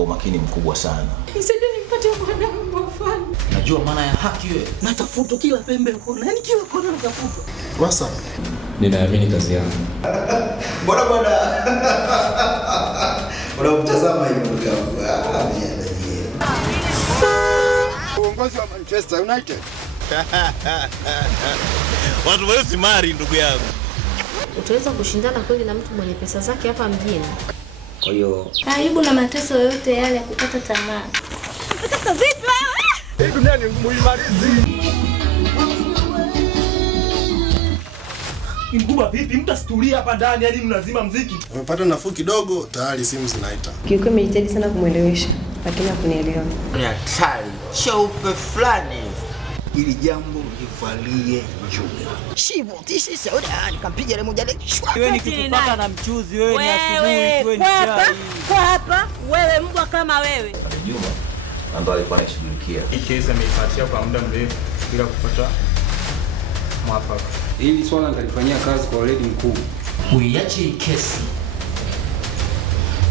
kwa umakini mkubwa sana. Nisaidie nipate mwanangu afanye. Najua maana ya haki wewe. Natafuta kila pembe kona. Yaani kila kona natafuta. Wasa. Ninaamini kazi yangu. Bora. Unamtazama hivi ndugu yangu. Uongozi wa Manchester United. Watu weusi mari ndugu yangu. Utaweza kushindana kweli na mtu mwenye pesa zake hapa mjini? Kwa hiyo karibu na mateso yote yale ya kukata tamaa. Sasa vipi wewe? Hii dunia ni muimalizi. Mkubwa vipi? Mtasitulia hapa ndani hadi mnazima muziki. Umepata nafuu kidogo, tayari simu zinaita. Kiukweli nimejitahidi sana kumuelewesha, lakini hakunielewa. ni hatari cheupe fulani. Ili jambo livalie juu. Shivo tishi sauda nikampiga ile moja ile. Wewe ni kikupaka na mchuzi, wewe ni asubuhi, wewe ni chai. Kwa hapa wewe mbwa kama wewe. Juma ndo alikuwa anashughulikia. Hii kesi ameipatia kwa muda mrefu bila kupata mwafaka. Hili swala nitalifanyia kazi kwa weledi mkuu. Uiache hii kesi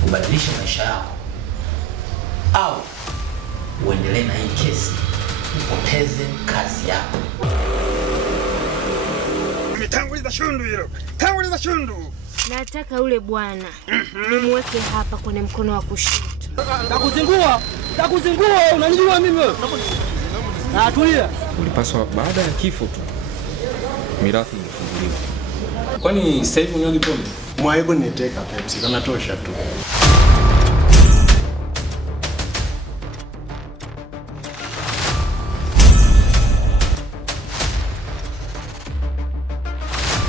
ubadilishe maisha yako, au uendelee na hii kesi upoteze kazi yako. Tanguliza shundu hilo. Tanguliza shundu. Nataka ule bwana nimweke hapa kwenye mkono wa kushoto. Takuzingua, unanijua mimi wewe. Na tulia. Ulipaswa baada ya kifo tu mirathi ifunguliwe. Kwani sasa hivi unyogi pombe? Mwaibu niteka Pepsi, kama tosha tu.